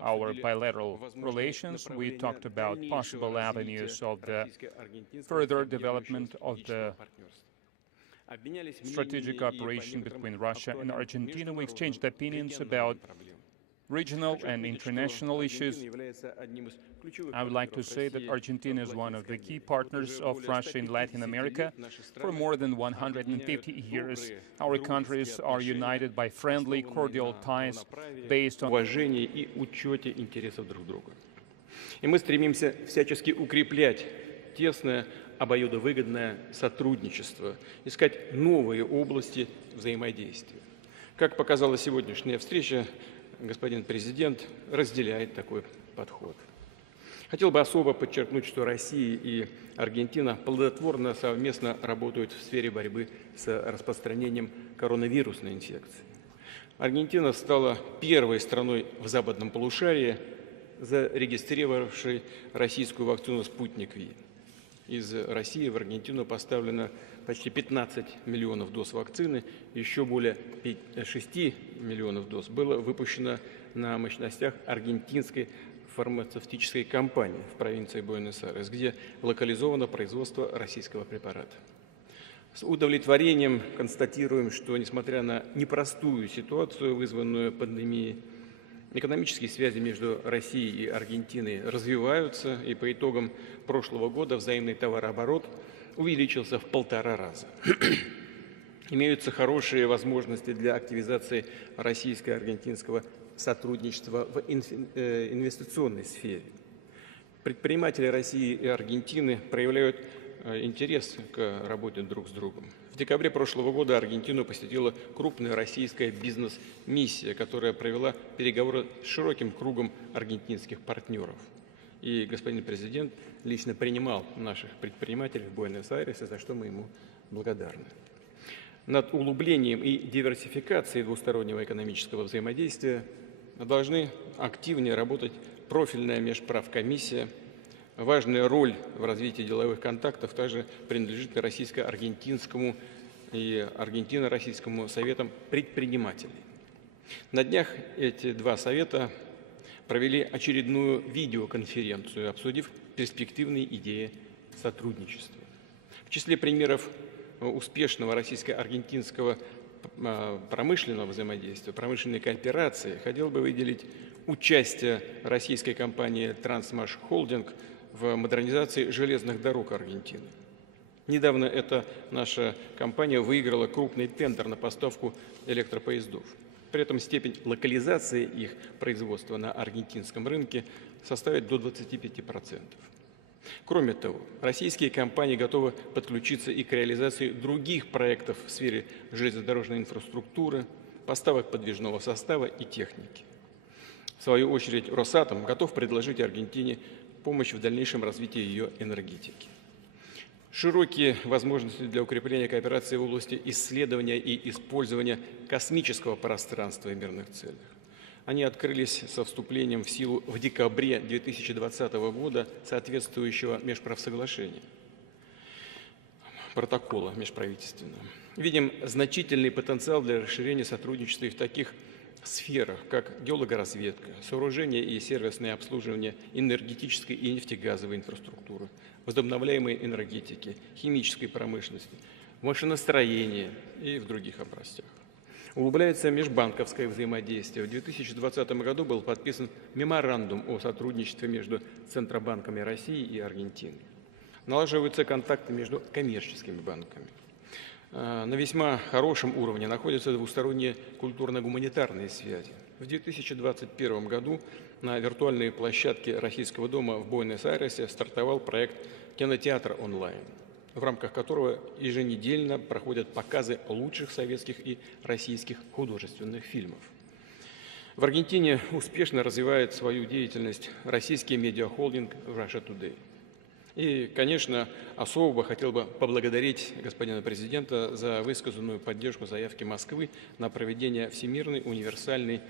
our bilateral relations. We talked about possible avenues of the further development of the strategic cooperation between Russia and Argentina. We exchanged opinions about regional and international issues. I would like to say that Argentina is one of the key partners of Russia in Latin America. For more than 150 years, our countries are united by friendly, cordial ties based on уважении и учете интересов друг друга. И мы стремимся всячески укреплять тесное обоюдовыгодное сотрудничество, искать новые области взаимодействия. Как показала сегодняшняя встреча, господин президент разделяет такой подход. Хотел бы особо подчеркнуть, что Россия и Аргентина плодотворно совместно работают в сфере борьбы с распространением коронавирусной инфекции. Аргентина стала первой страной в западном полушарии, зарегистрировавшей российскую вакцину «Спутник Ви». Из России в Аргентину поставлено почти 15 миллионов доз вакцины, еще более 6 миллионов доз было выпущено на мощностях аргентинской фармацевтической компании в провинции Буэнос-Айрес, где локализовано производство российского препарата. С удовлетворением констатируем, что, несмотря на непростую ситуацию, вызванную пандемией, экономические связи между Россией и Аргентиной развиваются, и по итогам прошлого года взаимный товарооборот увеличился в 1,5 раза. Имеются хорошие возможности для активизации российско-аргентинского сотрудничества в инвестиционной сфере. Предприниматели России и Аргентины проявляют интерес к работе друг с другом. В декабре прошлого года Аргентину посетила крупная российская бизнес-миссия, которая провела переговоры с широким кругом аргентинских партнеров. И господин президент лично принимал наших предпринимателей в Буэнос-Айресе, за что мы ему благодарны. Над углублением и диверсификацией двустороннего экономического взаимодействия должны активнее работать профильная межправкомиссия. Важная роль в развитии деловых контактов также принадлежит российско-аргентинскому и аргентино-российскому советам предпринимателей. На днях эти два совета провели очередную видеоконференцию, обсудив перспективные идеи сотрудничества. В числе примеров успешного российско-аргентинского промышленного взаимодействия, промышленной кооперации хотел бы выделить участие российской компании «Трансмаш Холдинг» в модернизации железных дорог Аргентины. Недавно эта наша компания выиграла крупный тендер на поставку электропоездов. При этом степень локализации их производства на аргентинском рынке составит до 25%. Кроме того, российские компании готовы подключиться и к реализации других проектов в сфере железнодорожной инфраструктуры, поставок подвижного состава и техники. В свою очередь, Росатом готов предложить Аргентине помощь в дальнейшем развитии ее энергетики. Широкие возможности для укрепления кооперации в области исследования и использования космического пространства в мирных целях. Они открылись со вступлением в силу в декабре 2020 года соответствующего межправсоглашения, протокола межправительственного. Видим значительный потенциал для расширения сотрудничества и в таких сферах, как геологоразведка, сооружение и сервисное обслуживание энергетической и нефтегазовой инфраструктуры, возобновляемой энергетики, химической промышленности, машиностроения и в других областях. Углубляется межбанковское взаимодействие. В 2020 году был подписан меморандум о сотрудничестве между Центробанками России и Аргентины. Налаживаются контакты между коммерческими банками. На весьма хорошем уровне находятся двусторонние культурно-гуманитарные связи. В 2021 году на виртуальной площадке Российского дома в Буэнос-Айресе стартовал проект «Кинотеатр онлайн», в рамках которого еженедельно проходят показы лучших советских и российских художественных фильмов. В Аргентине успешно развивает свою деятельность российский медиахолдинг Russia Today. И, конечно, особо хотел бы поблагодарить господина президента за высказанную поддержку заявки Москвы на проведение Всемирной универсальной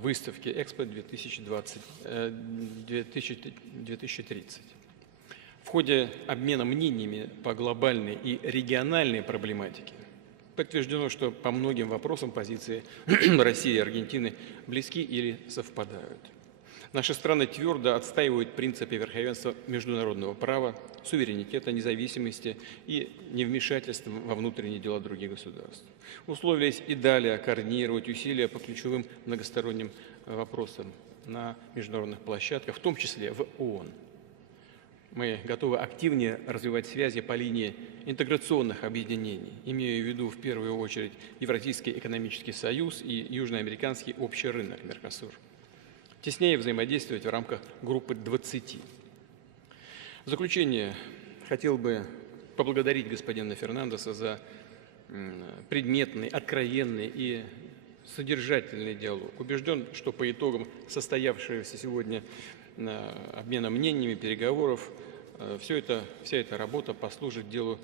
выставки Экспо 2030. В ходе обмена мнениями по глобальной и региональной проблематике Подтверждено, что по многим вопросам позиции России и Аргентины близки или совпадают. Наши страны твердо отстаивают принципы верховенства международного права, суверенитета, независимости и невмешательства во внутренние дела других государств. Условились и далее координировать усилия по ключевым многосторонним вопросам на международных площадках, в том числе в ООН. Мы готовы активнее развивать связи по линии интеграционных объединений, имея в виду в первую очередь Евразийский экономический союз и Южноамериканский общий рынок Меркосур. Теснее взаимодействовать в рамках группы 20. В заключение хотел бы поблагодарить господина Фернандеса за предметный, откровенный и содержательный диалог. Убежден, что по итогам состоявшегося сегодня обмена мнениями, переговоров, вся эта работа послужит делу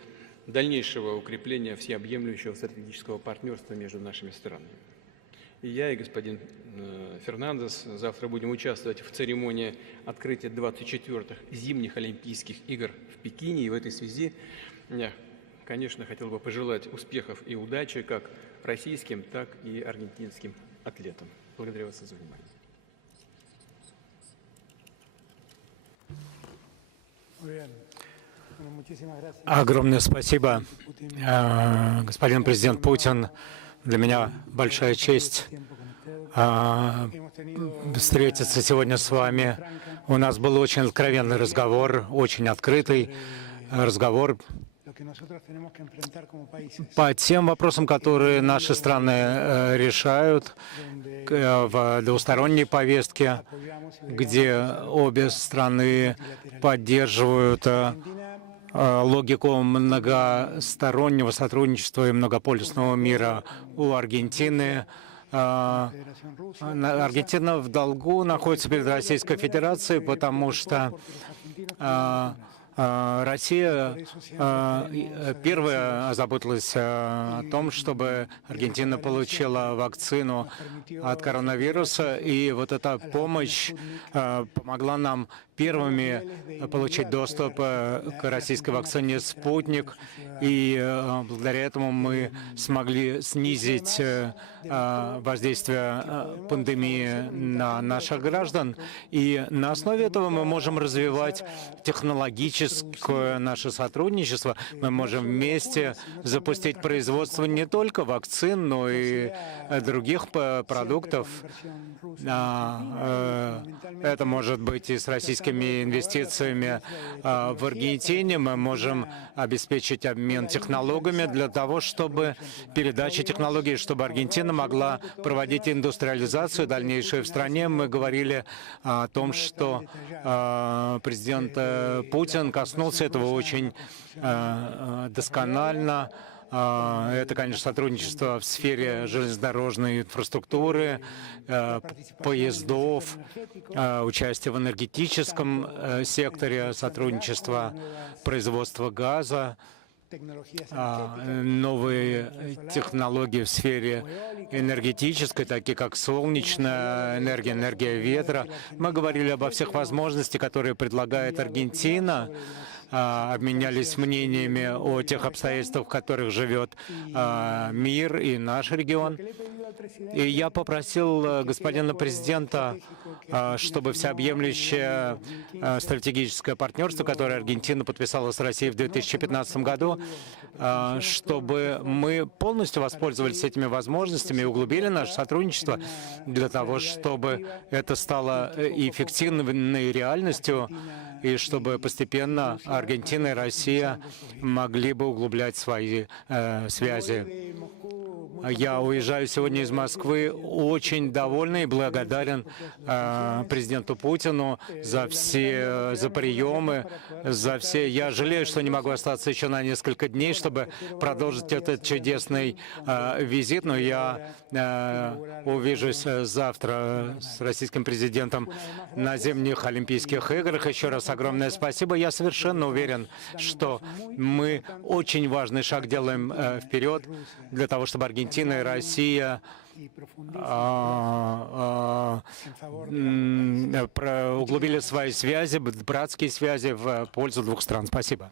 дальнейшего укрепления всеобъемлющего стратегического партнерства между нашими странами. И я, и господин Фернандес завтра будем участвовать в церемонии открытия 24-х зимних Олимпийских игр в Пекине. И в этой связи я, конечно, хотел бы пожелать успехов и удачи как российским, так и аргентинским атлетам. Благодарю вас за внимание. Огромное спасибо, господин президент Путин. Для меня большая честь встретиться сегодня с вами. У нас был очень откровенный разговор, очень открытый разговор по тем вопросам, которые наши страны решают в двусторонней повестке, где обе страны поддерживают логику многостороннего сотрудничества и многополюсного мира. У Аргентины Аргентина в долгу находится перед Российской Федерацией, потому что Россия первая озаботилась о том, чтобы Аргентина получила вакцину от коронавируса, и вот эта помощь помогла нам первыми получить доступ к российской вакцине «Спутник», и благодаря этому мы смогли снизить воздействие пандемии на наших граждан. И на основе этого мы можем развивать технологическое наше сотрудничество. Мы можем вместе запустить производство не только вакцин, но и других продуктов. Это может быть и с российскими инвестициями в Аргентине. Мы можем обеспечить обмен технологиями для того, чтобы передача технологий, чтобы Аргентина могла проводить индустриализацию дальнейшую в стране. Мы говорили о том, что президент Путин коснулся этого очень досконально. Это, конечно, сотрудничество в сфере железнодорожной инфраструктуры, поездов, участие в энергетическом секторе, сотрудничество производства газа, новые технологии в сфере энергетической, такие как солнечная энергия, энергия ветра. Мы говорили обо всех возможностях, которые предлагает Аргентина, обменялись мнениями о тех обстоятельствах, в которых живет мир и наш регион. И я попросил господина президента, чтобы всеобъемлющее стратегическое партнерство, которое Аргентина подписала с Россией в 2015 году, чтобы мы полностью воспользовались этими возможностями и углубили наше сотрудничество для того, чтобы это стало эффективной реальностью, и чтобы постепенно Аргентина и Россия могли бы углублять свои связи. Я уезжаю сегодня из Москвы очень довольный и благодарен президенту Путину за приемы, за все. Я жалею, что не могу остаться еще на несколько дней, чтобы продолжить этот чудесный визит, но я увижусь завтра с российским президентом на зимних Олимпийских играх. Еще раз огромное спасибо. Я совершенно уверен, что мы очень важный шаг делаем вперед для того, чтобы Аргентина и Россия углубили свои связи, братские связи в пользу двух стран. Спасибо.